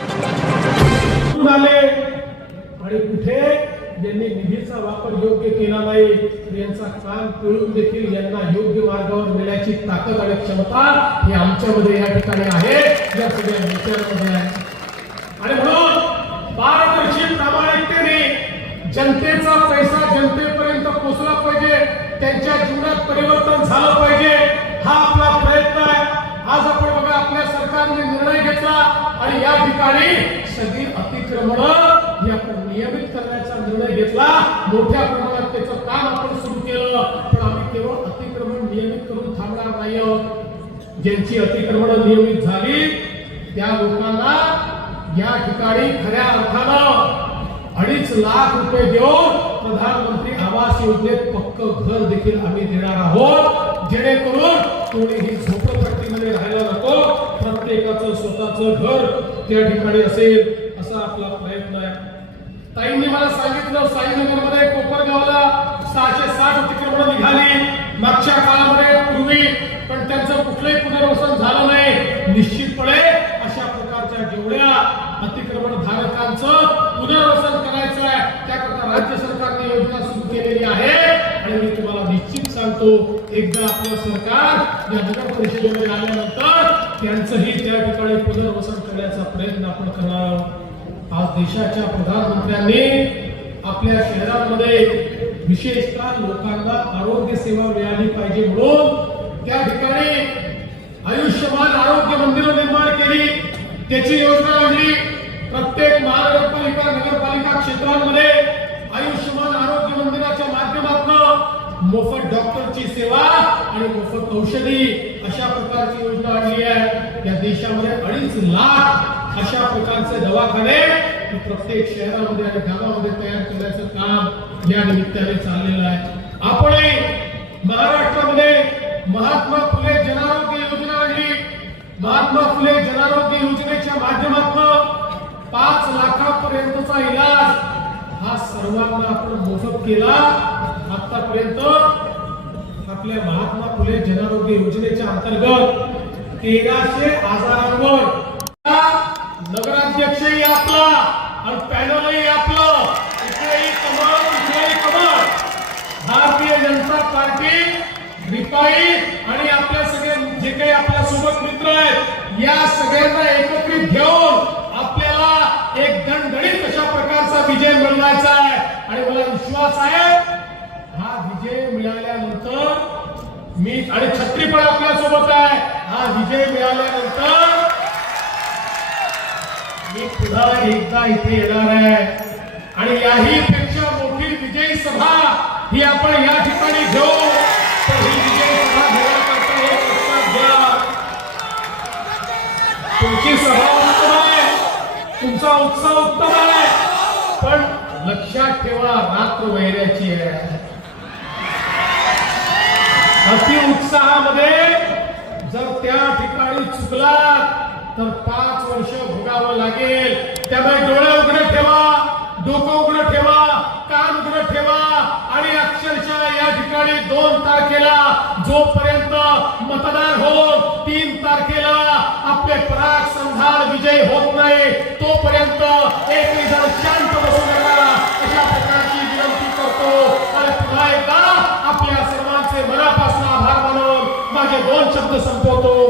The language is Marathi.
कुठून आणि कुठे? यांनी निधीचा वापर योग्य केला नाही यांचा काम पिळून देखील यांना योग्य मार्गावर नेण्याची ताकद आणि क्षमता ही आमच्यामध्ये या ठिकाणी आहे. या सगळ्या नेत्यांमध्ये आहे. आणि म्हणून पारदर्शी प्रामाणिकतेने जनतेचा अतिक्रमण हे आपण नियमित करण्याचा निर्णय घेतला. मोठ्या प्रमाणात त्याचं काम आपण सुरू केलं पण आम्ही केवळ अतिक्रमण नियमित करून थांबणार नाही आहोत. ज्यांची अतिक्रमण नियमित झाली त्या लोकांना या ठिकाणी खऱ्या अर्थानं अडीच लाख रुपये देऊन प्रधानमंत्री आवास योजनेत पक्क घर देखील आम्ही देणार आहोत. जेणेकरून कोणीही झोपडपट्टीमध्ये राहायला नको. प्रत्येकाचं स्वतःचं घर त्या ठिकाणी असेल. आपला प्रयत्न आहे. ताईंनी मला सांगितलं साईनगरमध्ये कोपरगावला सहाशे साठ अतिक्रमण निघाली. मागच्या काळामध्ये पूर्वी पण त्यांचं कुठलंही पुनर्वसन झालं नाही. निश्चितपणे अशा प्रकारच्या जेवढ्या अतिक्रमण धारकांचं पुनर्वसन करायचं आहे त्याकरता राज्य सरकारने योजना सुरू केलेली आहे. आणि मी तुम्हाला निश्चित सांगतो एकदा आपलं सरकार या नगर परिषदेमध्ये आल्यानंतर त्यांचंही त्या ठिकाणी पुनर्वसन करण्याचा प्रयत्न आपण करणार आहोत. आज देशाच्या प्रधानमंत्र्यांनी आपल्या शहरांमध्ये विशेषतः लोकांना आरोग्य सेवा मिळाली पाहिजे म्हणून त्या ठिकाणी आयुष्यमान आरोग्य मंदिर निर्माण केली. त्याची योजना आणली. प्रत्येक महानगरपालिका नगरपालिका क्षेत्रांमध्ये आयुष्यमान आरोग्य मंदिराच्या माध्यमातून मोफत डॉक्टरची सेवा आणि मोफत औषधी अशा प्रकारची योजना आणली आहे. या देशामध्ये अडीच लाख अशा प्रकारचे दवाखाने प्रत्येक शहरामध्ये आणि गावामध्ये तयार करण्याचं काम या निमित्ताने चाललेलं आहे. आपण महाराष्ट्रामध्ये महात्मा फुले जनारोग्य योजना आणली. महात्मा फुले जनारोग्य योजनेच्या माध्यमातून पाच लाखापर्यंतचा इलाज हा सर्वांना आपण मोफत केला. आतापर्यंत आपल्या महात्मा फुले जनारोग्य योजनेच्या अंतर्गत तेराशे आजारांवर अध्यक्षही आपला आणि पॅनलही आपलं. इकडेही कमळ इकडेही कमळ भारतीय जनता पार्टी रिपाई आणि आपल्या सगळे जे काही आपल्यासोबत मित्र आहेत या सगळ्यांना एकत्रित घेऊन आपल्याला एक दणदणीत अशा प्रकारचा विजय मिळवायचा आहे. आणि मला विश्वास आहे हा विजय मिळाल्यानंतर मी आणि छत्रीपण आपल्यासोबत आहे हा विजय मिळाल्यानंतर मी पुन्हा एकदा इथे येणार आहे. आणि याही पेक्षा मोठी विजयी सभा ही आपण या ठिकाणी घेऊ. तर ही विजयी सभा घेण्याकरता एक लक्षात घ्या तुमची सभा उत्तम आहे. तुमचा उत्साह उत्तम आहे. पण लक्षात ठेवा रात्र वैऱ्याची आहे. अति उत्साहामध्ये जर त्या ठिकाणी चुकला तर पाच वर्ष भोगावं लागेल. त्यामुळे डोळे उघडे ठेवा डोकं उघडं ठेवा कान उघडं ठेवा. आणि अक्षरशः या ठिकाणी दोन तारखेला जोपर्यंत मतदान हो तीन तारखेला आपले पराग संधान विजय होत नाही तोपर्यंत एकही जण शांत बसू नका. अशा प्रकारची विनंती करतो. आणि पुन्हा एकदा आपल्या सर्वांचे मनापासून आभार मानून माझे दोन शब्द संपवतो.